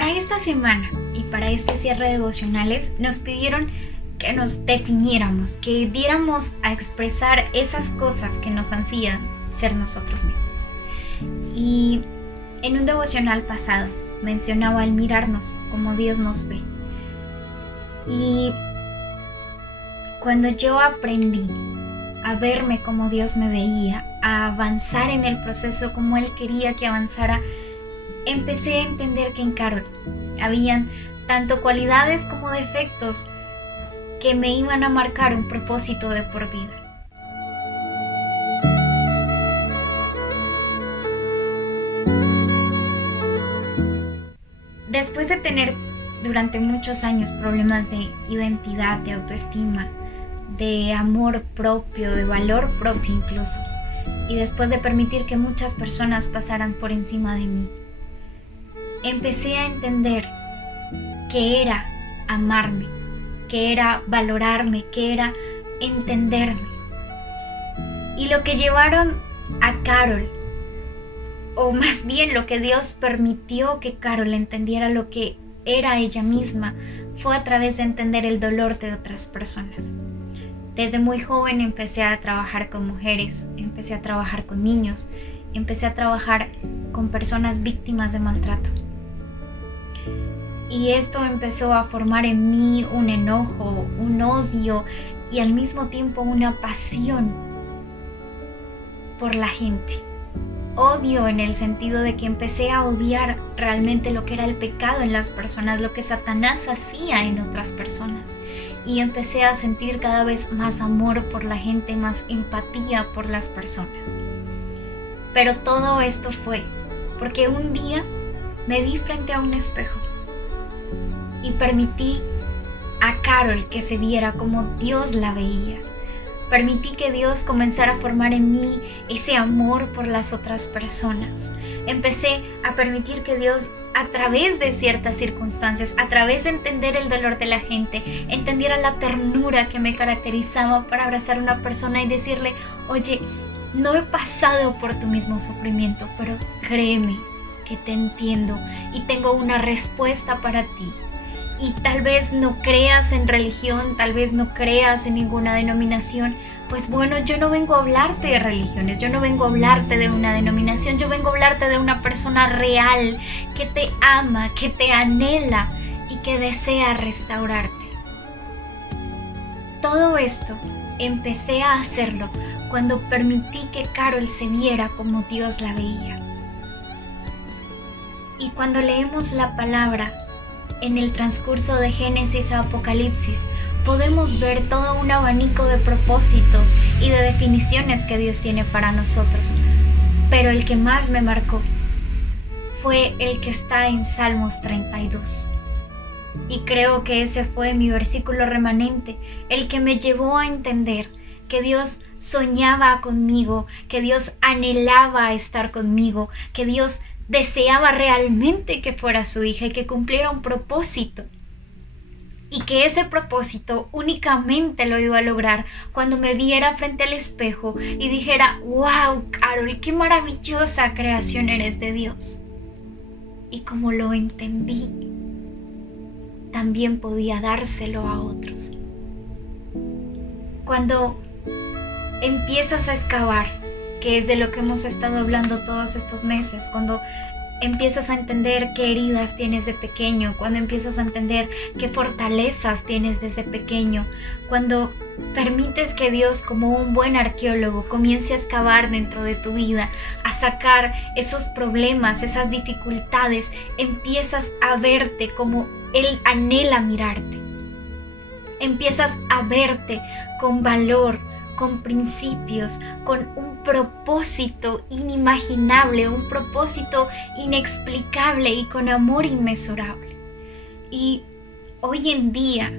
Para esta semana y para este cierre de devocionales nos pidieron que nos definiéramos, que diéramos a expresar esas cosas que nos ansían ser nosotros mismos. Y en un devocional pasado mencionaba el mirarnos como Dios nos ve. Y cuando yo aprendí a verme como Dios me veía, a avanzar en el proceso como Él quería que avanzara, empecé a entender que en Carol habían tanto cualidades como defectos que me iban a marcar un propósito de por vida. Después de tener durante muchos años problemas de identidad, de autoestima, de amor propio, de valor propio incluso, y después de permitir que muchas personas pasaran por encima de mí, empecé a entender que era amarme, que era valorarme, que era entenderme. Y lo que llevaron a Carol, o más bien lo que Dios permitió que Carol entendiera lo que era ella misma, fue a través de entender el dolor de otras personas. Desde muy joven empecé a trabajar con mujeres, empecé a trabajar con niños, empecé a trabajar con personas víctimas de maltrato. Y esto empezó a formar en mí un enojo, un odio y al mismo tiempo una pasión por la gente. Odio en el sentido de que empecé a odiar realmente lo que era el pecado en las personas, lo que Satanás hacía en otras personas. Y empecé a sentir cada vez más amor por la gente, más empatía por las personas. Pero todo esto fue porque un día me vi frente a un espejo y permití a Carol que se viera como Dios la veía. Permití que Dios comenzara a formar en mí ese amor por las otras personas. Empecé a permitir que Dios, a través de ciertas circunstancias, a través de entender el dolor de la gente, entendiera la ternura que me caracterizaba para abrazar a una persona y decirle: oye, no he pasado por tu mismo sufrimiento, pero créeme que te entiendo y tengo una respuesta para ti. Y tal vez no creas en religión, tal vez no creas en ninguna denominación, pues bueno, yo no vengo a hablarte de religiones, yo no vengo a hablarte de una denominación, yo vengo a hablarte de una persona real que te ama, que te anhela y que desea restaurarte. Todo esto empecé a hacerlo cuando permití que Carol se viera como Dios la veía. Y cuando leemos la palabra, en el transcurso de Génesis a Apocalipsis, podemos ver todo un abanico de propósitos y de definiciones que Dios tiene para nosotros. Pero el que más me marcó fue el que está en Salmos 32. Y creo que ese fue mi versículo remanente, el que me llevó a entender que Dios soñaba conmigo, que Dios anhelaba estar conmigo, que Dios deseaba realmente que fuera su hija y que cumpliera un propósito. Y que ese propósito únicamente lo iba a lograr cuando me viera frente al espejo y dijera: ¡wow, Carol, qué maravillosa creación eres de Dios! Y como lo entendí, también podía dárselo a otros. Cuando empiezas a excavar, que es de lo que hemos estado hablando todos estos meses, cuando empiezas a entender qué heridas tienes de pequeño, cuando empiezas a entender qué fortalezas tienes desde pequeño, cuando permites que Dios, como un buen arqueólogo, comience a excavar dentro de tu vida, a sacar esos problemas, esas dificultades, empiezas a verte como Él anhela mirarte. Empiezas a verte con valor, con principios, con un propósito inimaginable, un propósito inexplicable y con amor inmesurable. Y hoy en día,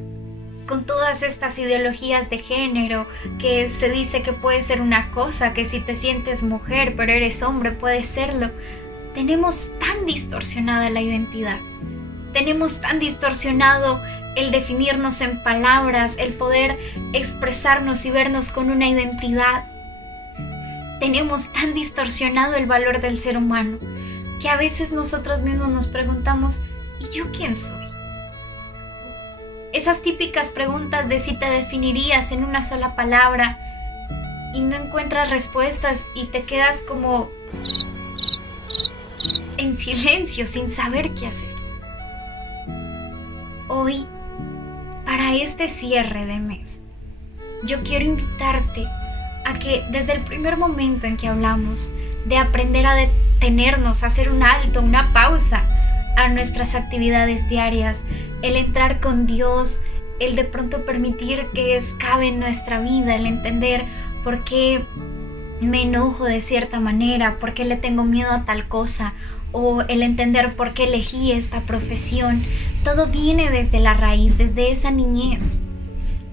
con todas estas ideologías de género, que se dice que puede ser una cosa, que si te sientes mujer pero eres hombre puede serlo, tenemos tan distorsionada la identidad, tenemos tan distorsionado el definirnos en palabras, el poder expresarnos y vernos con una identidad. Tenemos tan distorsionado el valor del ser humano que a veces nosotros mismos nos preguntamos: ¿y ¿y yo quién soy? Esas típicas preguntas de si te definirías en una sola palabra y no encuentras respuestas y te quedas como en silencio sin saber qué hacer. Hoy, para este cierre de mes, yo quiero invitarte a que desde el primer momento en que hablamos de aprender a detenernos, a hacer un alto, una pausa a nuestras actividades diarias, el entrar con Dios, el de pronto permitir que escabe en nuestra vida, el entender por qué me enojo de cierta manera, por qué le tengo miedo a tal cosa, o el entender por qué elegí esta profesión. Todo viene desde la raíz, desde esa niñez.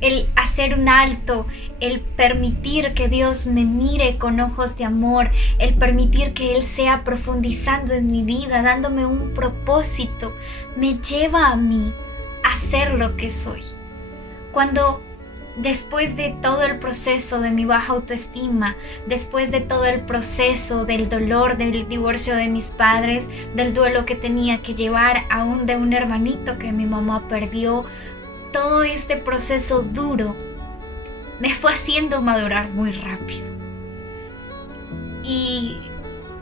El hacer un alto, el permitir que Dios me mire con ojos de amor, el permitir que Él sea profundizando en mi vida, dándome un propósito, me lleva a mí a ser lo que soy. Cuando después de todo el proceso de mi baja autoestima, después de todo el proceso del dolor del divorcio de mis padres, del duelo que tenía que llevar aún de un hermanito que mi mamá perdió, todo este proceso duro me fue haciendo madurar muy rápido. Y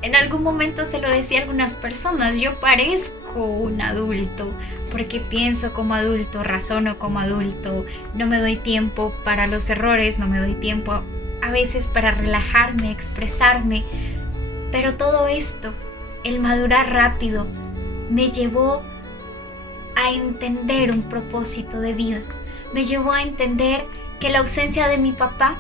en algún momento se lo decía a algunas personas, yo parezco un adulto porque pienso como adulto, razono como adulto, no me doy tiempo para los errores, no me doy tiempo a veces para relajarme, expresarme. Pero todo esto, el madurar rápido, me llevó a entender un propósito de vida. Me llevó a entender que la ausencia de mi papá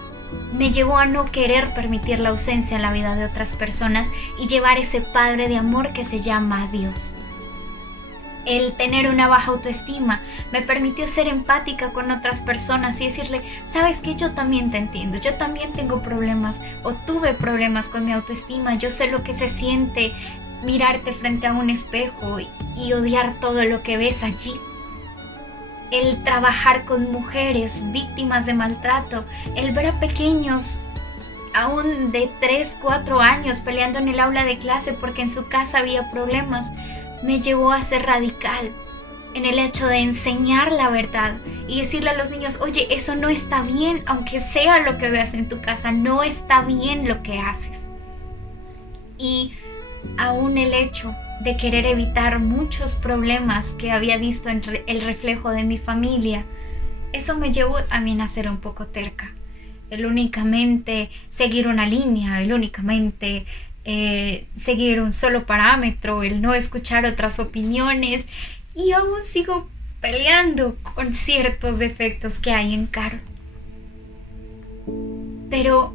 me llevó a no querer permitir la ausencia en la vida de otras personas y llevar ese padre de amor que se llama Dios. El tener una baja autoestima me permitió ser empática con otras personas y decirle, sabes que yo también te entiendo, yo también tengo problemas o tuve problemas con mi autoestima, yo sé lo que se siente mirarte frente a un espejo y odiar todo lo que ves allí. El trabajar con mujeres víctimas de maltrato, el ver a pequeños aún de 3, 4 años peleando en el aula de clase porque en su casa había problemas, me llevó a ser radical en el hecho de enseñar la verdad y decirle a los niños, oye, eso no está bien, aunque sea lo que veas en tu casa, no está bien lo que haces. Y aún el hecho de querer evitar muchos problemas que había visto en el reflejo de mi familia, eso me llevó también a ser un poco terca. El únicamente seguir una línea, el únicamente seguir un solo parámetro, el no escuchar otras opiniones, y aún sigo peleando con ciertos defectos que hay en Carol. Pero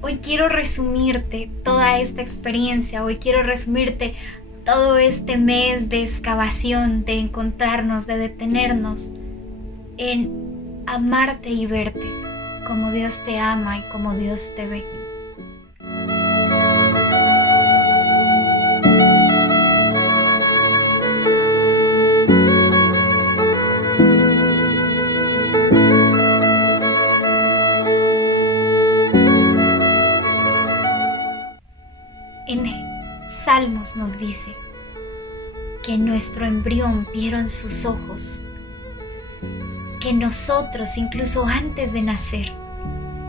hoy quiero resumirte toda esta experiencia, hoy quiero resumirte todo este mes de excavación, de encontrarnos, de detenernos, en amarte y verte como Dios te ama y como Dios te ve. En Salmos nos dice que nuestro embrión vieron sus ojos, que nosotros incluso antes de nacer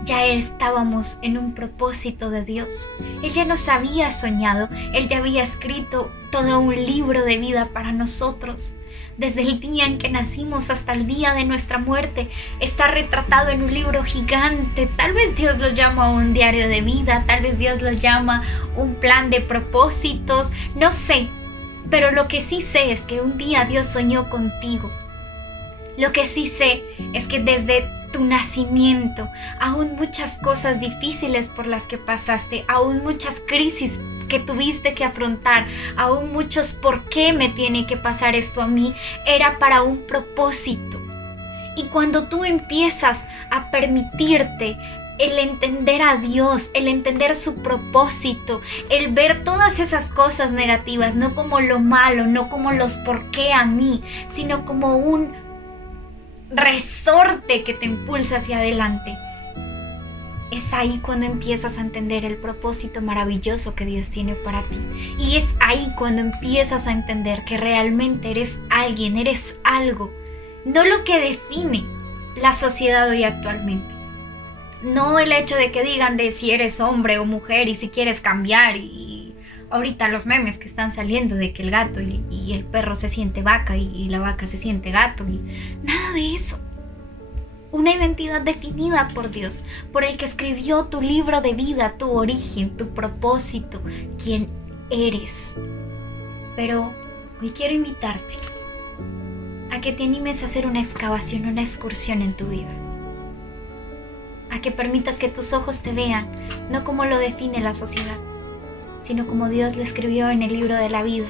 ya estábamos en un propósito de Dios. Él ya nos había soñado, Él ya había escrito todo un libro de vida para nosotros. Desde el día en que nacimos hasta el día de nuestra muerte, está retratado en un libro gigante. Tal vez Dios lo llama un diario de vida, tal vez Dios lo llama un plan de propósitos, no sé. Pero lo que sí sé es que un día Dios soñó contigo. Lo que sí sé es que desde tu nacimiento, aún muchas cosas difíciles por las que pasaste, aún muchas crisis que tuviste que afrontar, aún muchos por qué me tiene que pasar esto a mí, era para un propósito. Y cuando tú empiezas a permitirte el entender a Dios, el entender su propósito, el ver todas esas cosas negativas, no como lo malo, no como los por qué a mí, sino como un resorte que te impulsa hacia adelante. es ahí cuando empiezas a entender el propósito maravilloso que Dios tiene para ti. Y es ahí cuando empiezas a entender que realmente eres alguien, eres algo. No lo que define la sociedad hoy actualmente. No el hecho de que digan de si eres hombre o mujer y si quieres cambiar. Y ahorita los memes que están saliendo de que el gato y el perro se siente vaca y la vaca se siente gato. Y nada de eso. Una identidad definida por Dios, por el que escribió tu libro de vida, tu origen, tu propósito, quién eres. Pero hoy quiero invitarte a que te animes a hacer una excavación, una excursión en tu vida. A que permitas que tus ojos te vean, no como lo define la sociedad, sino como Dios lo escribió en el libro de la vida.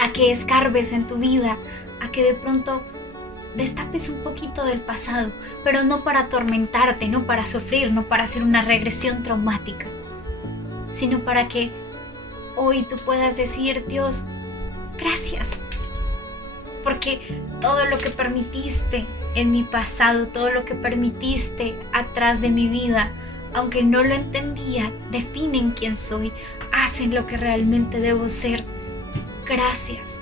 A que escarbes en tu vida, a que de pronto destapes un poquito del pasado, pero no para atormentarte, no para sufrir, no para hacer una regresión traumática, sino para que hoy tú puedas decir: Dios, gracias, porque todo lo que permitiste en mi pasado, todo lo que permitiste atrás de mi vida, aunque no lo entendía, definen quién soy, hacen lo que realmente debo ser. Gracias.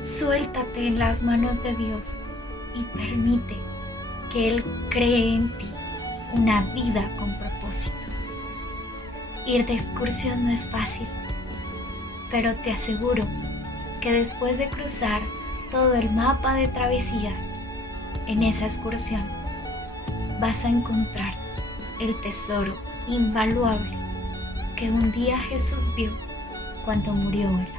Suéltate en las manos de Dios y permite que Él cree en ti una vida con propósito. Ir de excursión no es fácil, pero te aseguro que después de cruzar todo el mapa de travesías, en esa excursión vas a encontrar el tesoro invaluable que un día Jesús vio cuando murió en la